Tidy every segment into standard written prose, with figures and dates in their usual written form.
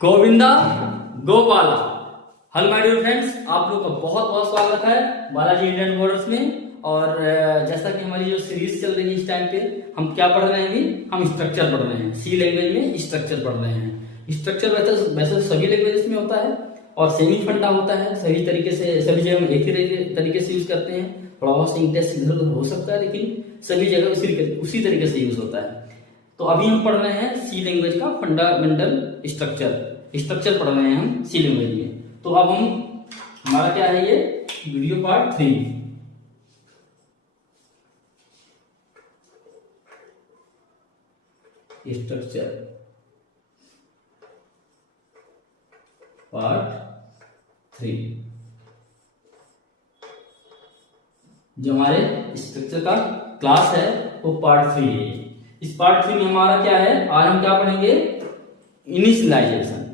Govinda Gopala. Hello my dear friends, आप लोग का बहुत बहुत स्वागत है बालाजी इंडियन बोर्ड्स में। और जैसा कि हमारी जो सीरीज चल रही है इस टाइम पे हम क्या पढ़ रहे हैं, अभी हम स्ट्रक्चर पढ़ रहे हैं। सी लैंग्वेज में स्ट्रक्चर पढ़ रहे हैं। स्ट्रक्चर वैसे सभी लैंग्वेजेस में होता है और सेमी फंडा होता है। सभी तरीके से सभी जगह हम एक ही तरीके से यूज करते हैं। थोड़ा बहुत इंग्लिश इधर उधर हो सकता है, लेकिन सभी जगह उसी तरीके से यूज होता है। तो अभी हम पढ़ रहे हैं सी लैंग्वेज का फंडामेंटल स्ट्रक्चर पढ़ रहे हैं हम सी लैंग्वेज में। तो अब हमारा क्या है, ये वीडियो पार्ट 3। स्ट्रक्चर पार्ट 3 जो हमारे स्ट्रक्चर का क्लास है वो पार्ट 3 है। इस पार्ट 3 में हमारा क्या है, आज हम क्या पढ़ेंगे, इनिशियलाइजेशन।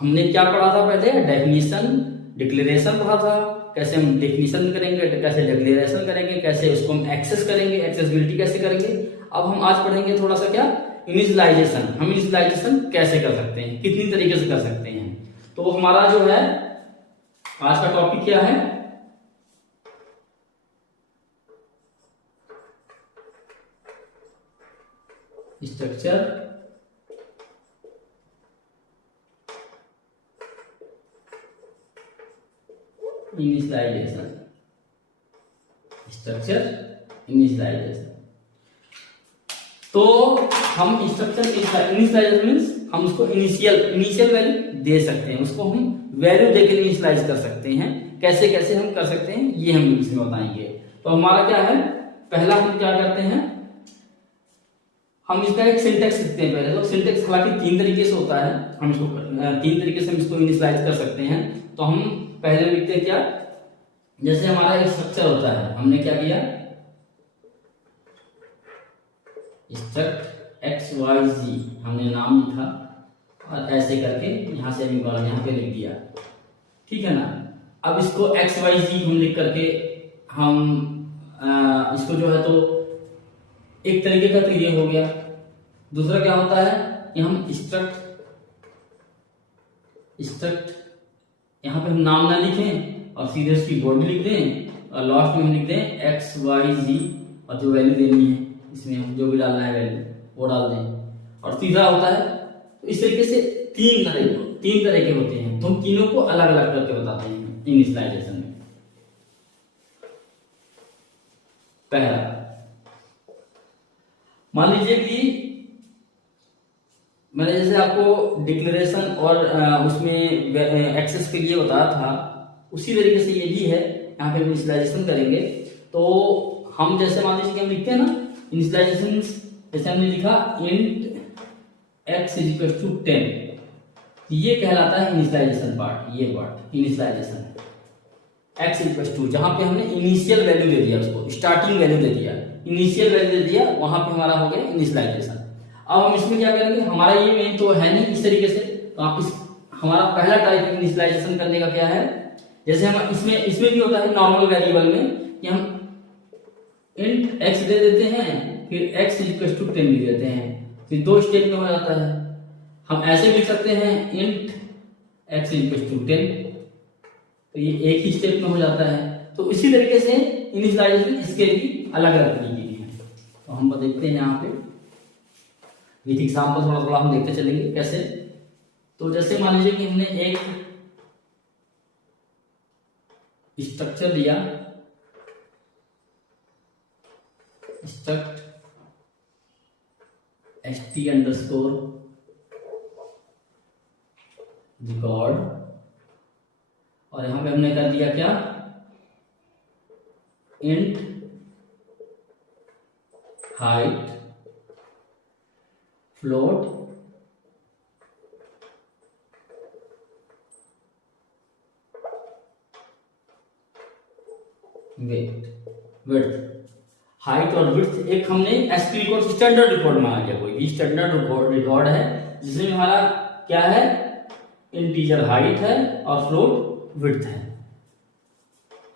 हमने क्या पढ़ा था पहले, डेफिनेशन डिक्लेरेशन पढ़ा था। कैसे हम डेफिनेशन करेंगे, कैसे डिक्लेरेशन करेंगे, कैसे उसको हम एक्सेस करेंगे, एक्सेसिबिलिटी कैसे करेंगे। अब हम आज पढ़ेंगे थोड़ा सा क्या, इनिशियलाइजेशन। हम इनिशियलाइजेशन कैसे कर सकते हैं, कितनी तरीके से कर सकते हैं। तो हमारा जो है आज का टॉपिक क्या है, स्ट्रक्चर इनिशियलाइजेशन। Structure initialisation. तो हम स्ट्रक्चर इनिशियलाइजेशन मींस हम उसको इनिशियल वैल्यू दे सकते हैं, उसको हम वैल्यू देकर इनिशियलाइज कर सकते हैं। कैसे कैसे हम कर सकते हैं ये हम इसमें बताएंगे। तो हमारा क्या है, पहला हम क्या करते हैं, हम इसका एक सिंटेक्स लिखते हैं पहले। तो सिंटेक्स हालांकि 3 तरीके से होता है, हम इसको 3 तरीके से हम इसको इनिशियलाइज कर सकते हैं। तो हम पहले लिखते हैं क्या, जैसे हमारा एक स्ट्रक्चर होता है, हमने क्या किया, स्ट्रक्ट एक्स वाई जी हमने नाम लिखा और ऐसे करके यहां से हम कॉलम यहां पे लिख दिया, ठीक है ना। अब इसको एक्स वाई जी हम लिख करके हम इसको जो है तो एक तरीके का तो ये हो गया। दूसरा क्या होता है कि हम स्ट्रक्ट यहां पे हम नाम ना लिखें और सीधे उसकी बॉडी लिख दें और लास्ट में हम लिख दें एक्स वाई जी और जो वैल्यू देनी है इसमें हम जो भी डालना है वैल्यू वो डाल दें और सीधा होता है। तो इस तरीके से 3 तरह के होते हैं। तो हम तीनों को अलग अलग करके बताते हैं इनिशियलाइजेशन में। पहला, मान लीजिए कि मैंने जैसे आपको डिक्लेरेशन और उसमें एक्सेस के लिए बताया था, उसी तरीके से ये भी है। यहाँ पे इनिशियलाइजेशन करेंगे तो हम जैसे मान लीजिए कि हम लिखते हैं ना इनिशियलाइजेशन, जैसे हमने लिखा int x is equal to 10, ये कहलाता है इनिशियलाइजेशन पार्ट। ये पार्ट इनिशियलाइजेशन है। एक्स इक्वल टू जहां पे हमने इनिशियल वैल्यू दे दिया, उसको स्टार्टिंग वैल्यू दे दिया, इनिशियल वैल्यू दे दिया, वहां पे हमारा हो गया इनिशियलाइजेशन। अब हम इसमें क्या करेंगे, हमारा ये मेन तो है नहीं इस तरीके से। तो आप हमारा पहला टाइप इनिशियलाइजेशन करने का क्या है, जैसे हम इसमें भी होता है नॉर्मल वेरिएबल में कि हम इंट एक्स दे देते हैं, फिर एक्स इक्वल टू 10 लिख देते हैं, फिर 2 स्टेप में हो जाता है। हम ऐसे लिख सकते हैं इंट एक्स इक्वल टू 10, तो ये एक ही स्टेप में हो जाता है। तो इसी तरीके से इनिशियलाइजेशन इसके भी अलग अलग तरीके की है। तो हम देखते हैं यहाँ पे विथ एग्जांपल थोड़ा थोड़ा हम देखते चलेंगे कैसे। तो जैसे मान लीजिए कि हमने एक स्ट्रक्चर दिया, स्ट्रक्ट st अंडरस्कोर रिकॉर्ड, और यहां पे हमने कर दिया क्या, int height float width. Height और विड्थ एक हमने एसपी रिकॉर्ड स्टैंडर्ड रिकॉर्ड मांगा गया, कोई स्टैंडर्ड रिकॉर्ड है जिसमें हमारा क्या है, इंटीजर हाइट है और फ्लोट विड्थ है।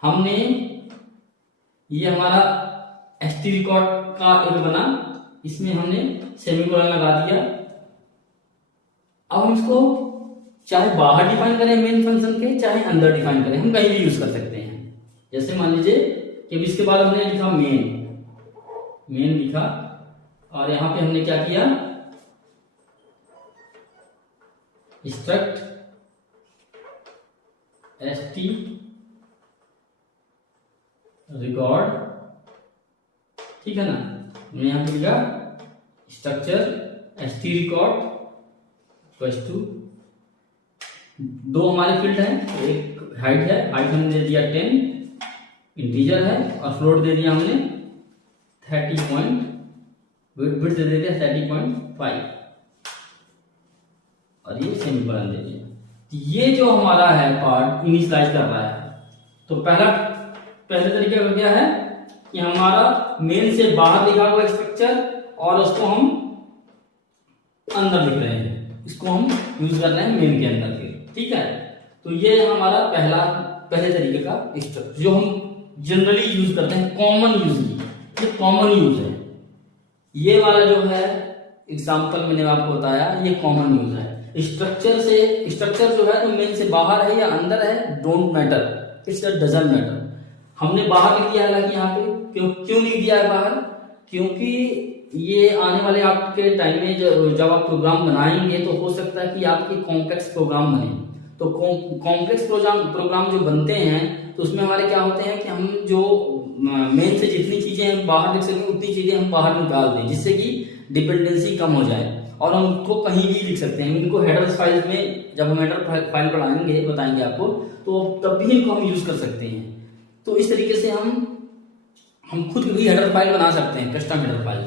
हमने ये हमारा एसटी रिकॉर्ड का एक बना, इसमें हमने सेमीकोलन लगा दिया। अब हम इसको चाहे बाहर डिफाइन करें मेन फंक्शन के, चाहे अंदर डिफाइन करें, हम कहीं भी यूज कर सकते हैं। जैसे मान लीजिए कि इसके बाद हमने लिखा मेन लिखा, और यहां पे हमने क्या किया, स्ट्रक्ट st रिकॉर्ड, ठीक है ना। हमने यहां पे लिखा structure st record equals to, दो हमारे फील्ड हैं, एक हाइट है, हाइट हमने दे दिया 10 इंटीजर है, और फ्लोट दे दिया हमने 30 विड्थ दे दिया 30.5, और ये सेमीकोलन दे दिया। ये जो हमारा है पार्ट इनिशियलाइज कर रहा है, तो पहले तरीके का क्या है कि हमारा मेन से बाहर लिखा हुआ स्ट्रक्चर और उसको हम अंदर लिख रहे हैं, इसको हम यूज कर रहे हैं मेन के अंदर के, ठीक है। तो ये हमारा पहले तरीके का स्ट्रक्चर जो हम जनरली यूज करते हैं, कॉमन यूज, ये कॉमन यूज है। ये वाला जो है एग्जांपल मैंने आपको बताया, ये कॉमन यूज है। स्ट्रक्चर जो है तो मेन से बाहर है या अंदर है, don't matter, it's doesn't matter. हमने बाहर लिख दिया है, हालांकि यहाँ पे क्यों लिख दिया है बाहर, क्योंकि ये आने वाले आपके टाइम में जब आप प्रोग्राम बनाएंगे तो हो सकता है कि आपके कॉम्प्लेक्स प्रोग्राम बने। तो कॉम्प्लेक्स प्रोग्राम जो बनते हैं तो उसमें हमारे क्या होते हैं कि हम जो मेन से जितनी चीजें हम बाहर लिख सकें उतनी चीजें हम बाहर निकाल दें, जिससे कि डिपेंडेंसी कम हो जाए, और हम उनको कहीं भी लिख सकते हैं। इनको हेडर फाइल में जब हम हेडर फाइल पढ़ाएंगे, बताएंगे आपको, तो तब भी इनको हम यूज कर सकते हैं। तो इस तरीके से हम खुद भी हेडर फाइल बना सकते हैं, कस्टम हेडर फाइल।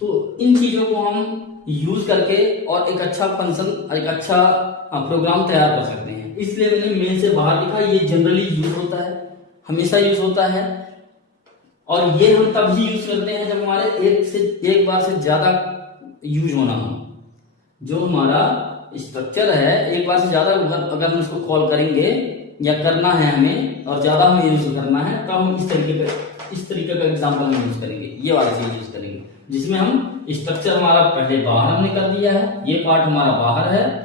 तो इन चीजों को हम यूज करके और एक अच्छा फंक्शन, एक अच्छा प्रोग्राम तैयार कर सकते हैं। इसलिए मैंने मेन से बाहर लिखा, ये जनरली यूज होता है, हमेशा यूज होता है, और ये हम तब ही यूज करते हैं जब हमारे एक बार से ज्यादा यूज होना हो। जो हमारा स्ट्रक्चर है एक बार से ज्यादा अगर हम इसको कॉल करेंगे या करना है हमें, और ज्यादा हमें यूज करना है, तब हम इस तरीके का एग्जांपल हम यूज करेंगे, ये वाला चीज यूज करेंगे, जिसमें हम स्ट्रक्चर हमारा पहले बाहर हमने कर दिया है, ये पार्ट हमारा बाहर है,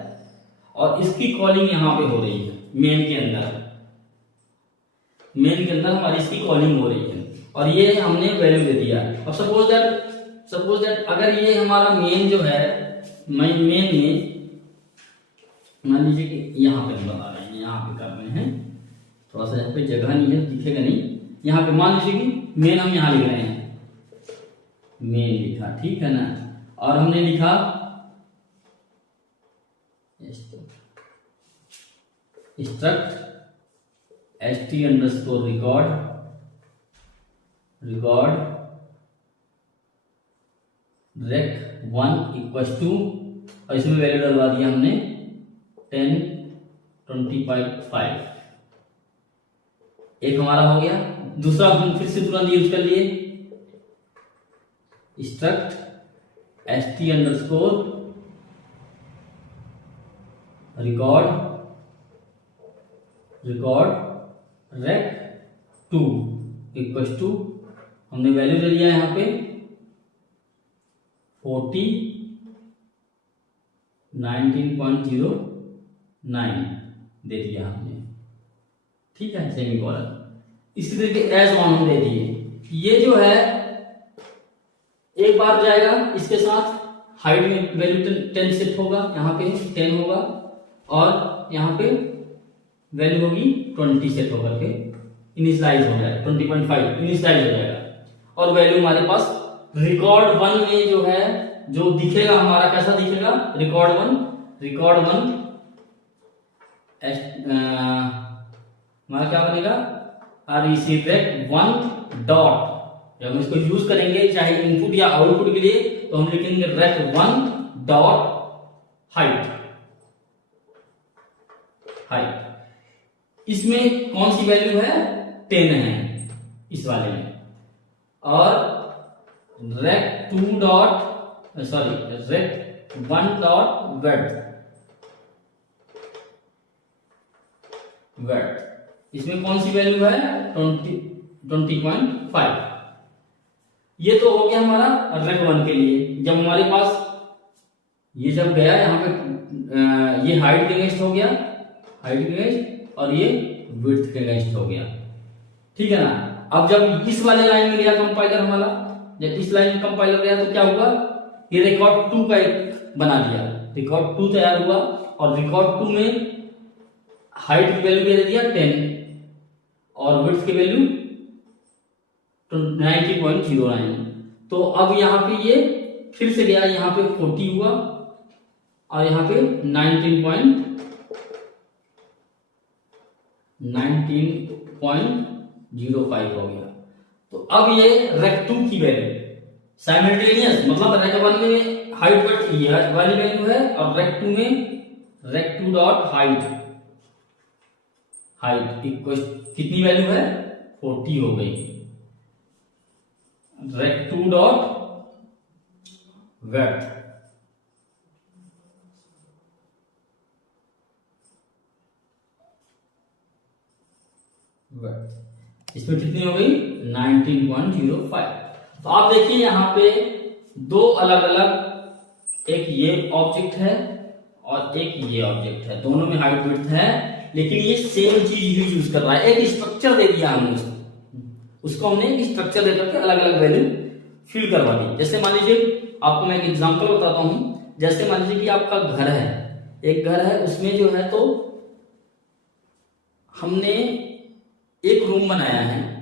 और इसकी कॉलिंग यहाँ पे हो रही है मेन के अंदर हमारी इसकी कॉलिंग हो रही है, और ये हमने वैल्यू दे दिया। अब सपोज दैट अगर ये हमारा मेन जो है, मेन में मान लीजिए कि यहाँ पे बता रहे हैं, यहाँ पे कर रहे हैं, थोड़ा सा यहाँ पे जगह नहीं है, दिखेगा नहीं, यहाँ पे मान लीजिए कि मेन हम यहाँ लिख रहे हैं, मेन लिखा, ठीक है ना, और हमने लिखा struct st underscore record rec 1 equal to, और इसमें वैल्यू डलवा दिया हमने 10 20.5। एक हमारा हो गया। दूसरा हम फिर से तुरंत यूज कर लिए, struct st underscore record rec 2 equal to, हमने वैल्यू दे दिया यहाँ पे 40 19.09 दे दिया हमने, ठीक है, सेमीकोलन। इसी तरीके एज ऑन हम दे दिए। ये जो है एक बार जाएगा, इसके साथ हाइट में वैल्यू 10 सेट होगा, यहाँ पे 10 होगा, और यहाँ पे वैल्यू होगी 20 सेट होकर के इनिशियलाइज हो जाएगा, 20.5 इनिशियलाइज हो जाएगा, और वैल्यू हमारे पास रिकॉर्ड 1 में जो है, जो दिखेगा हमारा कैसा दिखेगा, रिकॉर्ड वन हमारा क्या बनेगा, rec 1 डॉट, जब हम इसको यूज करेंगे चाहे इनपुट या आउटपुट के लिए, तो हम लिखेंगे rec 1 डॉट हाइट। इसमें कौन सी वैल्यू है, 10 है इस वाले में, और rec 1 डॉट वर्ड, इसमें कौन सी वैल्यू है, 20.5। ये तो हो गया हमारा rec 1 के लिए। जब हमारे पास ये जब गया यहाँ पे ये हाइट के अगेंस्ट हो गया, हाइट के अगेंस्ट, और ये विड्थ के अगेंस्ट हो गया, ठीक है ना। अब जब इस वाले लाइन में गया कंपाइलर हमारा, जब इस लाइन में कंपाइलर गया तो क्या हुआ, ये रिकॉर्ड 2 का एक बना दिया, रिकॉर्ड 2 तैयार हुआ, और रिकॉर्ड 2 में हाइट की वैल्यू दे दिया 10 और विड्थ की वैल्यू 90.09। तो अब यहाँ पे ये फिर से गया, यहाँ पे 40 हुआ और यहाँ पे 19.05 हो गया। तो अब ये रेक 2 की वैल्यू साइमल्टेनियस, मतलब रेक 1 में हाइट विड्थ ये वाली वैल्यू है, और रेक 2 में रेक 2 डॉट हाइट कितनी वैल्यू है, 40 हो गई। रेक 2 डॉट विड्थ इसमें कितनी हो गई, 19.05। तो आप देखिए यहाँ पे दो अलग अलग, एक ये ऑब्जेक्ट है और एक ये ऑब्जेक्ट है, दोनों में हाइट विड्थ है, लेकिन ये सेम चीज ही यूज कर रहा है। एक स्ट्रक्चर दे दिया हमने उसको हमने एक स्ट्रक्चर दे करके अलग अलग वैल्यू फिल करवा दी। जैसे मान लीजिए आपको मैं एक एग्जांपल बताता हूं, जैसे मान लीजिए कि आपका घर है, एक घर है, उसमें जो है तो हमने एक रूम बनाया है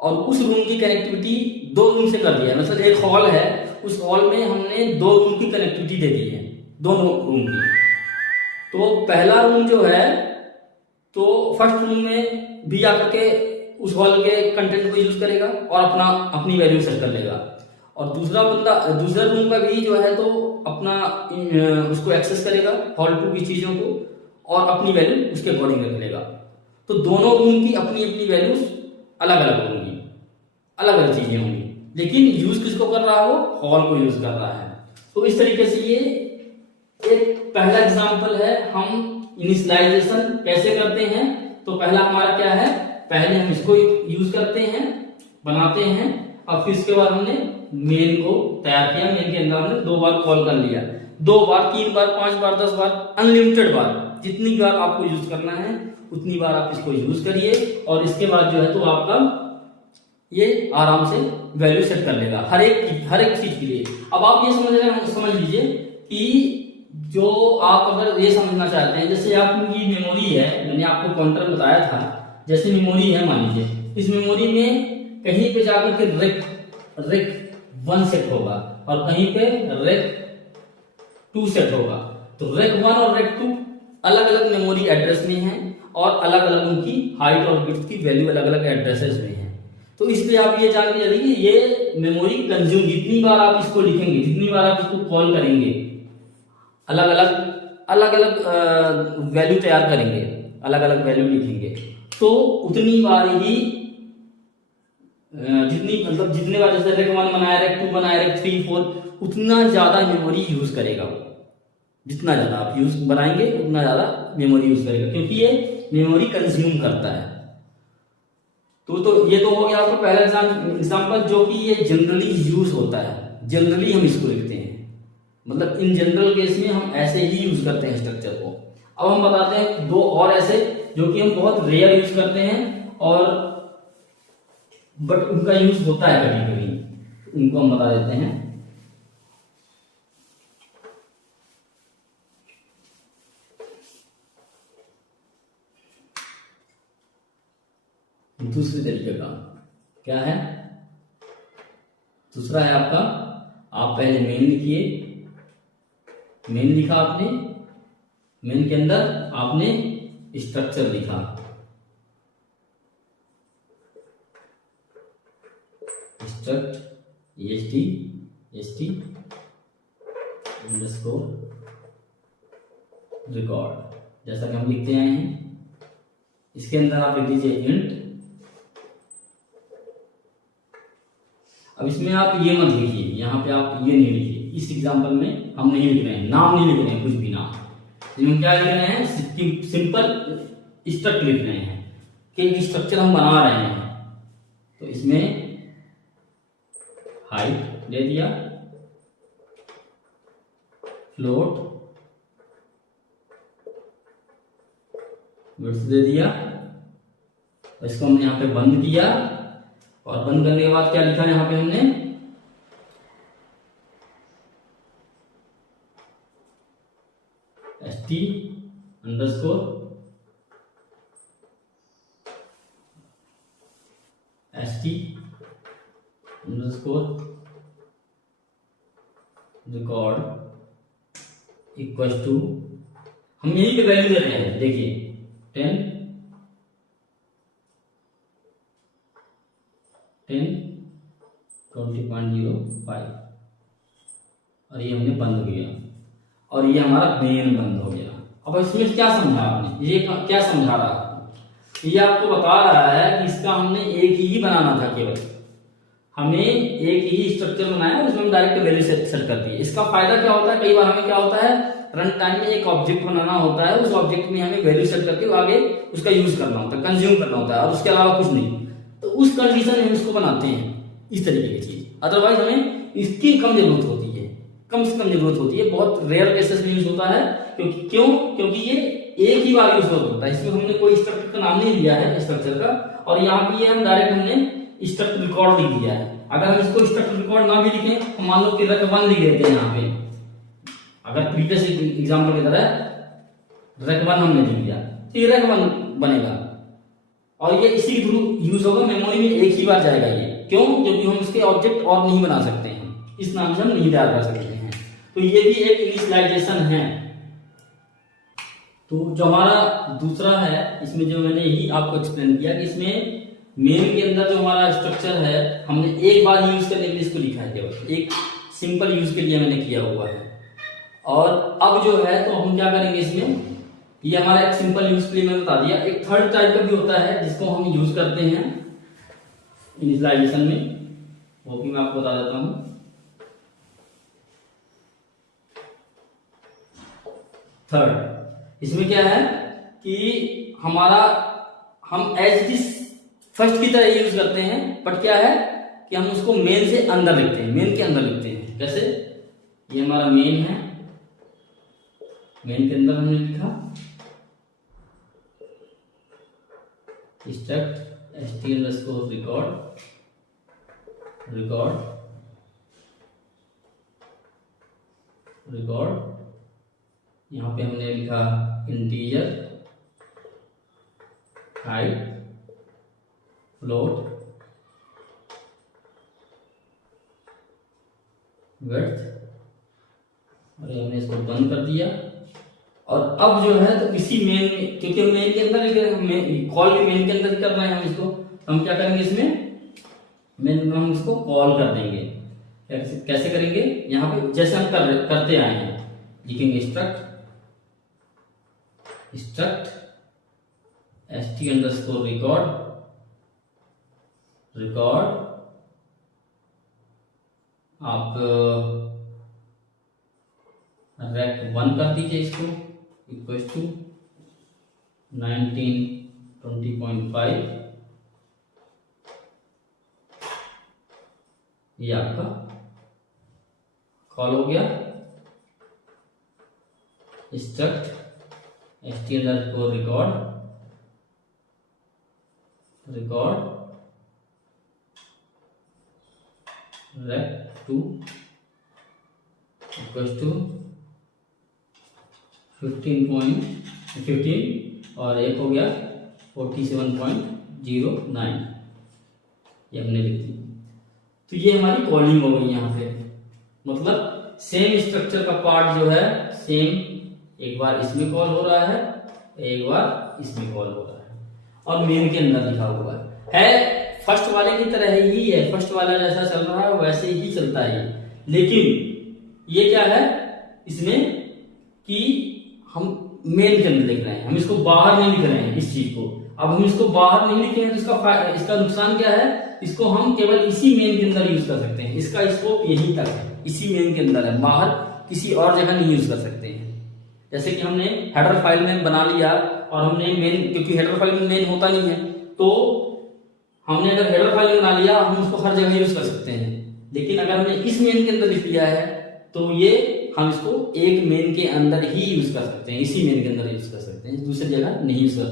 और उस रूम की कनेक्टिविटी 2 रूम से कर दिया है, मतलब एक हॉल है, उस हॉल में हमने 2 रूम की कनेक्टिविटी दे दी है, दोनों रूम की। तो पहला रूम जो है तो फर्स्ट रूम में भी आकर के उस हॉल के कंटेंट को यूज करेगा और अपनी वैल्यू सेट कर लेगा, और दूसरा रूम का भी जो है तो अपना उसको एक्सेस करेगा हॉल 2 की चीजों को और अपनी वैल्यू उसके अकॉर्डिंग रख लेगा। तो दोनों रूम की अपनी अपनी वैल्यूज अलग अलग होंगी, अलग अलग चीजें होंगी, लेकिन यूज किसको कर रहा है, वो हॉल को यूज कर रहा है। तो इस तरीके से ये एक पहला एग्जांपल है। हम इनिशियलाइजेशन कैसे करते हैं, तो पहला हमारा क्या है, पहले हम इसको यूज करते हैं, बनाते हैं, और फिर इसके बाद हमने मेन को तैयार किया, मेन के अंदर हमने 2 बार कॉल कर लिया, 2 बार 3 बार 5 बार 10 बार अनलिमिटेड बार, जितनी बार आपको यूज करना है उतनी बार आप इसको यूज करिए, और इसके बाद जो है तो आपका ये आराम से वैल्यू सेट कर लेगा हर एक चीज के लिए। अब आप ये समझ लीजिए कि जो आप अगर ये समझना चाहते हैं, जैसे आपकी मेमोरी है, मैंने आपको पॉइंटर बताया था, जैसे मेमोरी है मान लीजिए, इस मेमोरी में कहीं पे जाकर के रेक 1 सेट होगा और कहीं पे रेक 2 सेट होगा। तो रेक 1 और रेक 2 अलग अलग मेमोरी एड्रेस में है और अलग अलग उनकी हाइट और विड्थ की वैल्यू अलग अलग एड्रेसेस में है। तो इसलिए आप ये जान के चलिए कि ये मेमोरी कंज्यूम, जितनी बार आप इसको लिखेंगे, जितनी बार आप इसको कॉल करेंगे, अलग अलग वैल्यू तैयार करेंगे, अलग अलग वैल्यू लिखेंगे, तो उतनी बार ही जितने बार जैसे रेक 1 बनाया, रेक 2 बनाया, रेक 3 4, उतना ज्यादा मेमोरी यूज करेगा वो। जितना ज्यादा आप यूज बनाएंगे उतना ज्यादा मेमोरी यूज करेगा, क्योंकि ये मेमोरी कंज्यूम करता है। तो ये तो हो गया आपका पहला एग्जांपल, जो कि ये जनरली यूज होता है, जनरली हम इसको लिखते हैं, मतलब इन जनरल केस में हम ऐसे ही यूज करते हैं स्ट्रक्चर को। अब हम बताते हैं 2 और ऐसे जो कि हम बहुत रेयर यूज करते हैं, और बट उनका यूज होता है कभी कभी, उनको हम बता देते हैं। दूसरे तरीके का क्या है, दूसरा है आपका, आप पहले मेन लिखिए, मेन लिखा आपने, मेन के अंदर आपने स्ट्रक्चर लिखा, स्ट्रक्ट एस्ट अंडरस्कोर रिकॉर्ड, जैसा कि हम लिखते आए हैं। इसके अंदर आप लिख दीजिए इंट। अब इसमें आप ये मत लिखिए, यहाँ पे आप ये नहीं लिखिए, इस एग्जांपल में हम नहीं लिख रहे हैं, नाम नहीं लिख रहे हैं, कुछ भी नाम, इसमें क्या लिख रहे हैं, सिंपल स्ट्रक्ट लिख रहे हैं कि स्ट्रक्चर हम बना रहे हैं। तो इसमें हाइट दे दिया, फ्लोट विड्थ दे दिया, इसको हमने यहाँ पे बंद किया, और बंद करने के बाद क्या लिखा यहाँ पे हमने, st underscore record equal to, हम यही पे वैल्यू दे रहे हैं, देखिए 20.05, और ये हमने बंद किया, और ये हमारा मेन बंद हो गया। अब इसमें क्या समझा आपने, ये क्या समझा रहा है, ये आपको बता रहा है कि इसका हमने एक ही बनाना था, केवल हमें एक ही स्ट्रक्चर बनाया, उसमें हम डायरेक्ट वैल्यू सेट कर दी। इसका फायदा क्या होता है, कई बार हमें क्या होता है, रन टाइम में एक ऑब्जेक्ट बनाना होता है, उस ऑब्जेक्ट में हमें वैल्यू सेट करके आगे उसका यूज करना होता है, कंज्यूम करना होता है, और उसके अलावा कुछ नहीं। तो उस कंडीशन में हम इसको बनाते हैं इस तरीके की चीज, अदरवाइज हमें इसकी कम जरूरत होती है, कम से कम जरूरत होती है, बहुत रेयर केसेस में यूज होता है। क्योंकि ये एक ही बार यूज होता है, इसमें हमने कोई स्ट्रक्चर का नाम नहीं दिया है स्ट्रक्चर का, और यहाँ पे हम डायरेक्ट हमने स्ट्रक्चर रिकॉर्ड लिख दिया है। अगर हम इसको स्ट्रक्चर रिकॉर्ड ना भी लिखें, तो मान लो कि रक 1 लिख देते हैं यहाँ पे, अगर प्रीवियस एग्जाम्पल की तरह रक 1 हमने लिख दिया, तो ये रक 1 बनेगा, और ये इसी के थ्रू यूज होगा, मेमोरी में एक ही बार जाएगा ये। क्यों? क्योंकि हम इसके ऑब्जेक्ट और नहीं बना सकते हैं, इस नाम से हम नहीं तैयार कर सकते हैं। तो ये भी एक इनिशियलाइजेशन है। तो जो हमारा दूसरा है, इसमें जो मैंने यही आपको एक्सप्लेन किया कि इसमें मेन के अंदर जो हमारा स्ट्रक्चर है, हमने एक बार यूज करने के लिए इसको लिखा है, केवल एक सिंपल यूज के लिए मैंने किया हुआ है। और अब जो है तो हम क्या करेंगे इसमें, ये हमारा एक सिंपल यूज के लिए मैंने बता दिया। एक थर्ड टाइप का भी होता है जिसको हम यूज करते हैं इनिशियलाइजेशन में, वो भी मैं आपको बता देता हूं। थर्ड, इसमें क्या है कि हम एज दिस फर्स्ट की तरह यूज करते हैं, बट क्या है कि हम उसको मेन से अंदर लिखते हैं, मेन के अंदर लिखते हैं। कैसे? ये हमारा मेन है, मेन के अंदर हमने लिखा स्ट्रक्ट रिकॉर्ड, यहां पे हमने लिखा इंटीजर, हाइट, फ्लोट, विड्थ, और हमने इसको बंद कर दिया। और अब जो है तो इसी मेन में, क्योंकि हम मेन के अंदर कॉल भी मेन के अंदर कर रहे हैं हम इसको, तो हम क्या करेंगे इसमें मेन में हम इसको कॉल कर देंगे। कैसे करेंगे? यहाँ पे जैसे हम करते आए हैं, लिखेंगे स्ट्रक्ट st अंडरस्कोर रिकॉर्ड, आप रैक 1 कर दीजिए इसको, इक्वल टू 1920.5, ये आपका कॉल हो गया। Struct st underscore record rect 2 equals to 15 और एक हो गया 47.09, ये हमने लिख दी। तो ये हमारी कॉलिंग हो गई यहाँ पे, मतलब सेम स्ट्रक्चर का पार्ट जो है सेम, एक बार इसमें कॉल हो रहा है, एक बार इसमें कॉल हो रहा है, और मेन के अंदर लिखा हुआ है फर्स्ट वाले की तरह ही है, फर्स्ट वाला जैसा चल रहा है वैसे ही चलता है। लेकिन ये क्या है इसमें कि हम मेन के अंदर लिख रहे हैं, हम इसको बाहर नहीं लिख रहे हैं इस चीज को। अब हम इसको बाहर नहीं लिखे हैं तो इसका नुकसान क्या है, इसको हम केवल इसी मेन के अंदर यूज कर सकते हैं, इसका स्कोप यही तक है, इसी मेन के अंदर है, बाहर किसी और जगह नहीं यूज कर सकते हैं। जैसे कि हमने हेडर फाइल में बना लिया और हमने मेन, क्योंकि हेडर फाइल में मेन होता नहीं है, तो हमने अगर हेडर फाइल में बना लिया हम उसको हर जगह यूज कर सकते हैं। लेकिन अगर हमने इस मेन के अंदर लिख लिया है तो ये हम इसको एक मेन के अंदर ही यूज कर सकते हैं, इसी मेन के अंदर यूज कर सकते हैं, दूसरी जगह नहीं यूज कर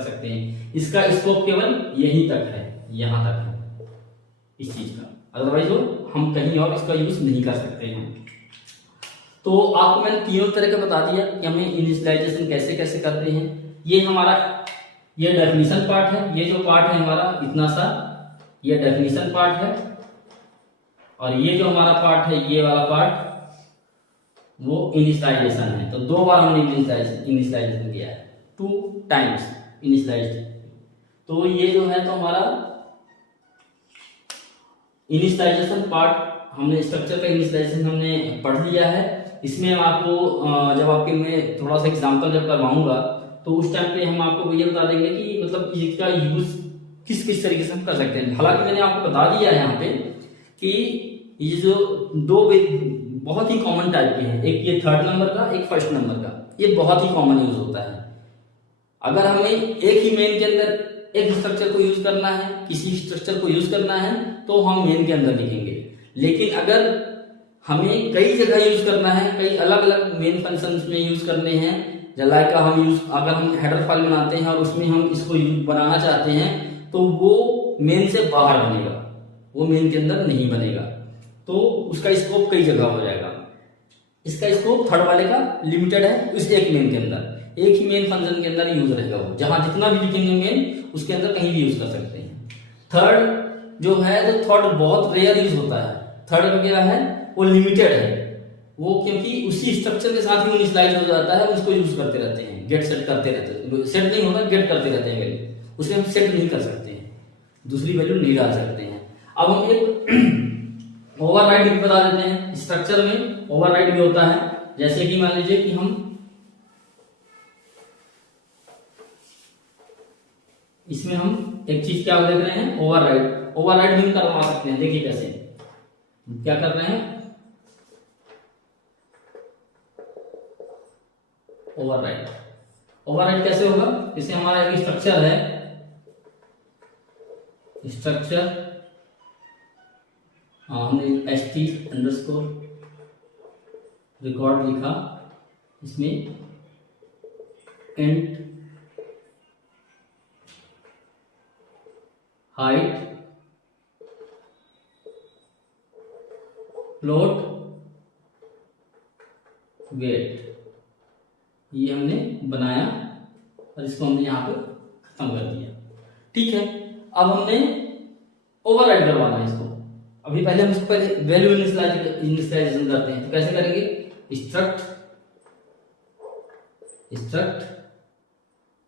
सकते हैं। इसका स्कोप केवल यहीं तक है, यहां तक है इस चीज का, अदरवाइज हम कहीं और इसका यूज नहीं कर सकते हैं। तो आपको मैंने तीनों तरह का बता दिया कि हमें इनिशियलाइजेशन कैसे कैसे करते हैं। ये हमारा ये डेफिनेशन पार्ट है, ये जो पार्ट है हमारा इतना सा, ये डेफिनेशन पार्ट है, और ये जो हमारा पार्ट है ये वाला पार्ट वो इनिशियलाइजेशन है। तो 2 बार हमने इनिशियलाइजेशन किया है, 2 टाइम्स इनिशियलाइजेशन। तो ये जो है तो हमारा इनिशियलाइजेशन पार्ट, हमने स्ट्रक्चर का इनिशियलाइजेशन हमने पढ़ लिया है। इसमें आपको जब आपके मैं थोड़ा सा एग्जांपल जब करवाऊंगा तो उस टाइम पे हम आपको ये बता देंगे कि मतलब इसका यूज किस किस तरीके से हम कर सकते हैं। हालांकि मैंने आपको बता दिया है यहाँ पे कि ये जो 2 बहुत ही कॉमन टाइप के हैं, एक ये 3rd नंबर का, एक 1st नंबर का, ये बहुत ही कॉमन यूज होता है। अगर हमें एक ही मेन के अंदर एक स्ट्रक्चर को यूज करना है, किसी स्ट्रक्चर को यूज करना है तो हम मेन के अंदर लिखेंगे। लेकिन अगर हमें कई जगह यूज करना है, कई अलग अलग मेन फंक्शंस में यूज करने हैं, लाइक हम यूज अगर हम हेडर फाइल बनाते हैं और उसमें हम इसको बनाना चाहते हैं तो वो मेन से बाहर बनेगा, वो मेन के अंदर नहीं बनेगा, तो उसका स्कोप कई जगह हो जाएगा। इसका स्कोप 3rd वाले का लिमिटेड है, उस एक मेन के अंदर, एक ही मेन फंक्शन के अंदर यूज रहेगा, वो जहां जितना भी लिखेंगे मेन उसके अंदर कहीं भी यूज कर सकते हैं। 3rd जो है तो 3rd बहुत रेयर यूज होता है। 3rd का क्या है, वो लिमिटेड है, वो क्योंकि उसी स्ट्रक्चर के साथ ही इनिशियलाइज हो जाता है, उसको यूज करते रहते हैं, गेट सेट करते रहते हैं, सेट नहीं होता गेट करते रहते हैं वैल्यू, उसे हम सेट नहीं कर सकते हैं, दूसरी वैल्यू नहीं डाल सकते हैं। अब हम एक ओवरराइड भी बता देते हैं। स्ट्रक्चर में ओवरराइड भी होता है, जैसे कि मान लीजिए कि हम इसमें हम एक चीज क्या देख रहे हैं, ओवरराइड। ओवरराइड भी करवा सकते हैं, देखिए कैसे क्या कर रहे हैं, ओवरराइड। ओवरराइड कैसे होगा, जैसे हमारा एक स्ट्रक्चर है, स्ट्रक्चर हमने st_ रिकॉर्ड लिखा, इसमें इंट हाइट फ्लोट वेट, ये हमने बनाया और इसको हमने यहाँ पे खत्म कर दिया। ठीक है, अब हमने ओवरराइड करवाना है इसको। अभी पहले हम इसको पहले वैल्यू इनिशियलाइजेशन करते हैं, तो कैसे करेंगे, स्ट्रक्ट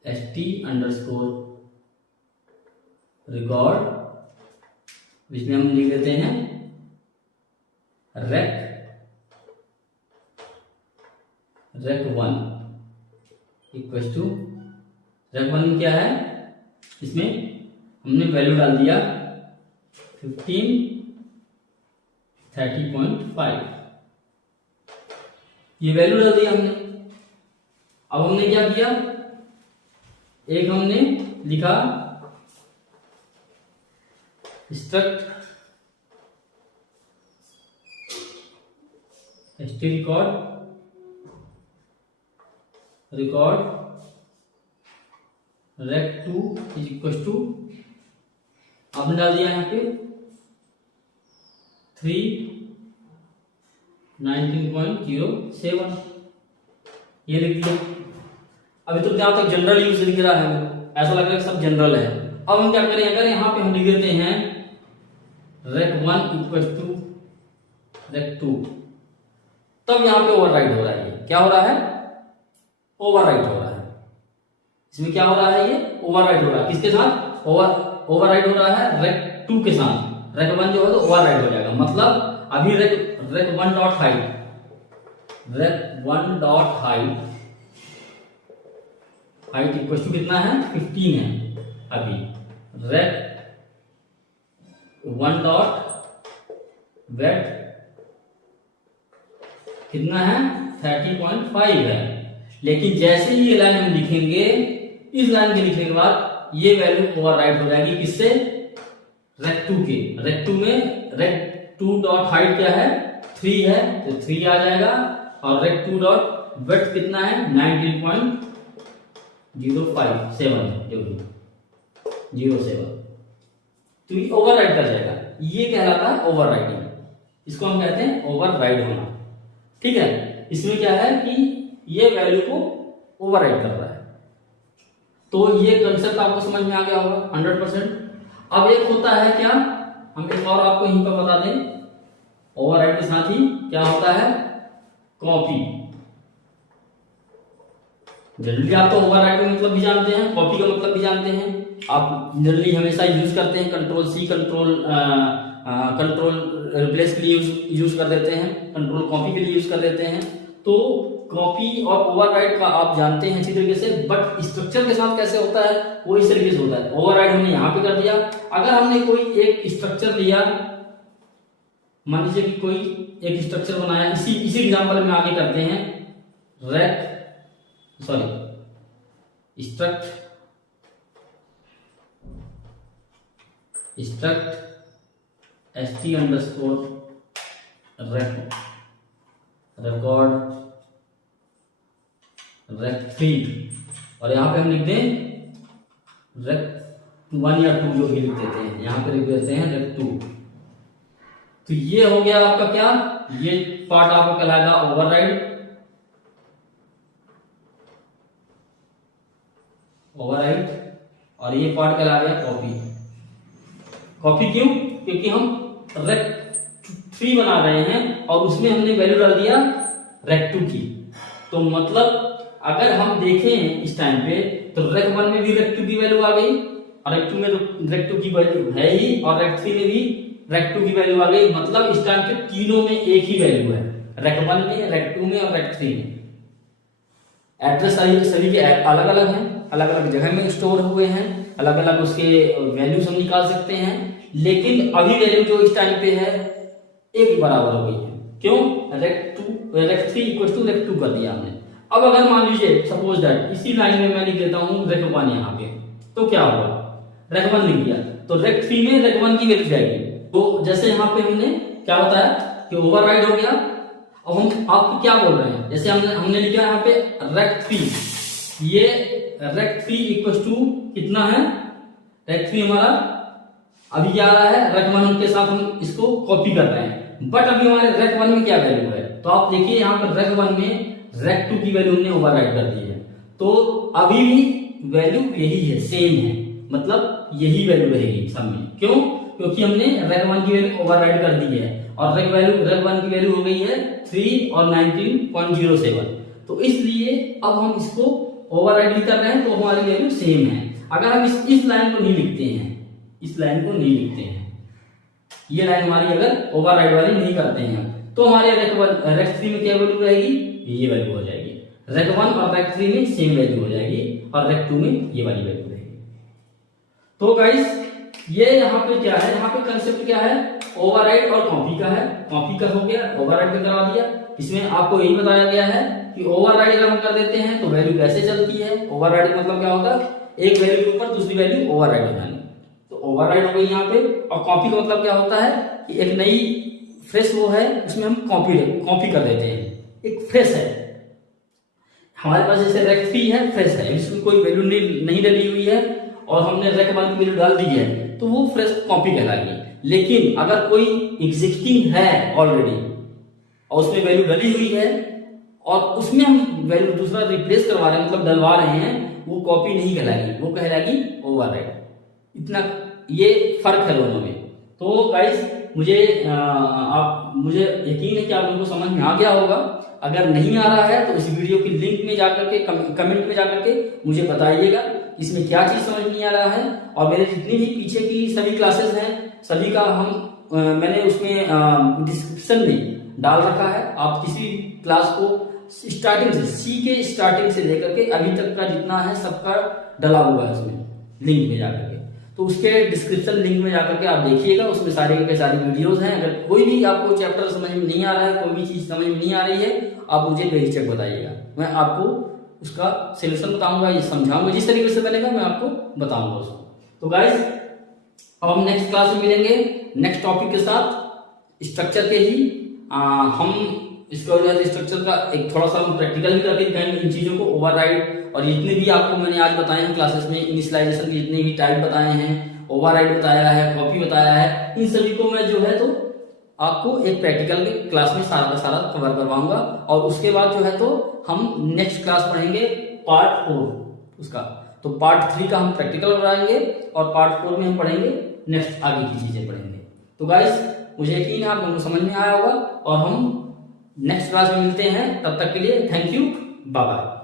st_ रिकॉर्ड, जिसमें हम लिख देते हैं rec1 इक्वल टू rec1 में क्या है, इसमें हमने वैल्यू डाल दिया 1530.5, ये वैल्यू डाल दिया हमने। अब हमने क्या किया, एक हमने लिखा struct st record rec2 is equal to, आपने डाल दिया यहाँ पे 319.07, ये लिख दिया। अभी तो जहां तक जनरल यूज लिख रहा है, ऐसा लग रहा है सब जनरल है। अब हम क्या करें, अगर यहाँ पे हम लिख देते हैं rec1 इक्वल टू rec2, तब यहाँ पे ओवरराइड हो रहा है। ये क्या हो रहा है, ओवरराइड हो रहा है। इसमें क्या हो रहा है, ये ओवरराइड हो रहा है, किसके साथ, ओवरराइड हो रहा है rec2 के साथ। rec1 जो है तो ओवरराइड हो जाएगा, मतलब अभी rec1 dot height equal to कितना है, 15 है। अभी rec1 डॉट वेट कितना है, 30.5 है। लेकिन जैसे ही ये लाइन हम लिखेंगे, इस लाइन के लिखने के बाद ये वैल्यू ओवरराइड हो जाएगी, किससे, rec2 के। rec2 में rec2 डॉट हाइट क्या है, 3 है तो 3 आ जाएगा, और rect2 डॉट विड्थ कितना है 19.057 है, जो भी 07, तो ये ओवरराइड कर जाएगा। ये कहलाता है ओवरराइडिंग, इसको हम कहते हैं ओवरराइड होना। ठीक है, इसमें क्या है कि ये वैल्यू को ओवरराइड कर रहा है। तो ये कंसेप्ट आपको समझ में आ गया होगा 100%। अब एक होता है क्या, हम एक और आपको यहीं पर बता दें, ओवरराइड के साथ ही क्या होता है कॉपी। जनरली आप तो ओवरराइड का मतलब भी जानते हैं, कॉपी का मतलब भी जानते हैं। आप जनरली हमेशा यूज करते हैं कंट्रोल-C, कंट्रोल रिप्लेस के लिए यूज कर देते हैं, कंट्रोल कॉपी के लिए यूज कर देते हैं। तो कॉपी और ओवरराइड का आप जानते हैं अच्छी तरीके से, बट स्ट्रक्चर के साथ कैसे होता है वो इस तरीके से होता है। ओवरराइड हमने यहाँ पे कर दिया। अगर हमने कोई एक स्ट्रक्चर लिया, मान लीजिए कि कोई एक स्ट्रक्चर बनाया, इसी एग्जांपल में आगे करते हैं, struct st underscore record rect3, और यहां पे हम लिख दें rect1 या 2 जो भी लिख देते हैं, यहां पे लिख देते हैं rect2। तो ये हो गया आपका क्या, ये पार्ट आपका कहलाएगा ओवरराइड, और ये पार्ट कहला गया कॉपी। कॉपी क्यों, क्योंकि हम rect3 बना रहे हैं और उसमें हमने वैल्यू डाल दिया rect2 की। तो मतलब अगर हम देखें इस टाइम पे, तो rect1 में भी rect2 की वैल्यू आ गई, और rect2 में तो rect2 की वैल्यू है ही, और rect3 में भी rect2 की वैल्यू आ गई। मतलब इस टाइम पे तीनों में एक ही वैल्यू है, rect1 में, rect2 में और rect3 में। एड्रेस सभी के अलग अलग हैं, अलग अलग जगह में स्टोर हुए हैं, अलग अलग उसके वैल्यूज हम निकाल सकते हैं, लेकिन अभी वैल्यू जो इस टाइम पे है एक बराबर हो गई है। क्यों, rect3 इक्वल टू rect2 कर दिया हमने। अब अगर मान लीजिए सपोज दैट इसी लाइन में मैं लिख देता हूं rect1 यहाँ पे, तो क्या होगा, rect1 लिख दिया तो rect3 में rect1 की वैल्यू जाएगी। तो जैसे यहाँ पे हमने क्या बताया कि ओवरराइड हो गया। अब हम आपको क्या बोल रहे हैं, जैसे हमने लिखा यहाँ पे rect3, ये rect3 इक्वल टू कितना है, rect3 हमारा अभी क्या आ रहा है, rect1 के साथ हम इसको कॉपी कर रहे हैं, बट अभी हमारे rect1 में क्या वैल्यू है, तो आप देखिए यहाँ पर rect1 में rect2 की वैल्यू हमने ओवरराइड कर दी है। तो अभी भी वैल्यू यही है, सेम है, मतलब यही वैल्यू रहेगी सब में। क्यों, क्योंकि हमने rect1 की वैल्यू ओवरराइड कर दी है, और rect1 की वैल्यू हो गई है 3 और 19.07। तो इसलिए अब हम इसको ओवरराइड भी कर रहे हैं, तो हमारी वैल्यू सेम है। अगर हम इस लाइन को नहीं लिखते हैं, इस लाइन को नहीं लिखते हैं, ये लाइन हमारी अगर ओवरराइड वाली नहीं करते हैं, तो हमारे rect3 में क्या वैल्यू रहेगी, ये वैल्यू हो जाएगी। rect1 और rect3 में सेम वैल्यू हो जाएगी, और rect2 में ये वाली वैल्यू रहेगी। तो गाइस ये यहाँ पे क्या है, यहाँ पे कंसेप्ट क्या है, ओवरराइड और कॉपी का है। कॉपी का हो गया, ओवरराइड का करा दिया। इसमें आपको यही बताया गया है कि ओवरराइड अगर हम कर देते हैं तो वैल्यू कैसे चलती है। ओवरराइड मतलब क्या होगा, एक वैल्यू के ऊपर दूसरी वैल्यू ओवरराइड हो जानी, तो ओवरराइड हो गई यहाँ पे। और कॉपी का मतलब क्या होता है कि एक नई फ्रेश वो है, उसमें हम कॉपी कर देते हैं। एक फ्रेश है हमारे पास, जैसे rect3 है, फ्रेश है, इसमें कोई वैल्यू नहीं डली हुई है, और हमने rect1 की वैल्यू डाल दी है, तो वो फ्रेश कॉपी कहलाएगी। लेकिन अगर कोई एग्जिस्टिंग है ऑलरेडी और उसमें वैल्यू डली हुई है, और उसमें हम वैल्यू दूसरा रिप्लेस करवा रहे हैं, मतलब डलवा रहे हैं, वो कॉपी नहीं कहलाएगी, वो कहलाएगी ओवरराइड। इतना ये फर्क है दोनों में। तो गाइस मुझे यकीन है कि आप लोगों को समझ में आ गया होगा। अगर नहीं आ रहा है तो इस वीडियो की लिंक में जाकर के, कमेंट में जाकर के मुझे बताइएगा इसमें क्या चीज समझ नहीं आ रहा है। और मेरे जितनी भी पीछे की सभी क्लासेस हैं, सभी का मैंने उसमें डिस्क्रिप्शन में डाल रखा है। आप किसी क्लास को स्टार्टिंग से, सी के स्टार्टिंग से लेकर के अभी तक का जितना है सबका डला हुआ है उसमें लिंक में जाकर के, तो उसके डिस्क्रिप्शन लिंक में जाकर के आप देखिएगा, उसमें सारी के सारी वीडियोस हैं। अगर कोई भी आपको चैप्टर समझ में नहीं आ रहा है, कोई भी चीज समझ में नहीं आ रही है, आप मुझे बेहिचक बताइएगा, मैं आपको उसका सोल्यूशन बताऊंगा, ये समझाऊंगा, जिस तरीके से बनेगा मैं आपको बताऊंगा उसको। तो गाइस अब हम नेक्स्ट क्लास में मिलेंगे नेक्स्ट टॉपिक के साथ, स्ट्रक्चर के ही। हम इसका जो है स्ट्रक्चर का एक थोड़ा सा हम प्रैक्टिकल भी करके दिखाएंगे इन चीज़ों को, ओवरराइड और जितने भी आपको मैंने आज बताए हैं क्लासेस में, इनिशियलाइजेशन के जितने भी टाइप बताए हैं, ओवरराइड बताया है, कॉपी बताया है, इन सभी को मैं जो है तो आपको एक प्रैक्टिकल के क्लास में सारा का सारा कवर करवाऊंगा। और उसके बाद जो है तो हम नेक्स्ट क्लास पढ़ेंगे पार्ट 4 उसका। तो पार्ट 3 का हम प्रैक्टिकल कराएंगे और पार्ट 4 में हम पढ़ेंगे नेक्स्ट आगे की चीजें पढ़ेंगे। तो गाइस मुझे यकीन है आप लोगों को समझ में आया होगा और हम नेक्स्ट क्लास में मिलते हैं। तब तक के लिए थैंक यू, बाय बाय।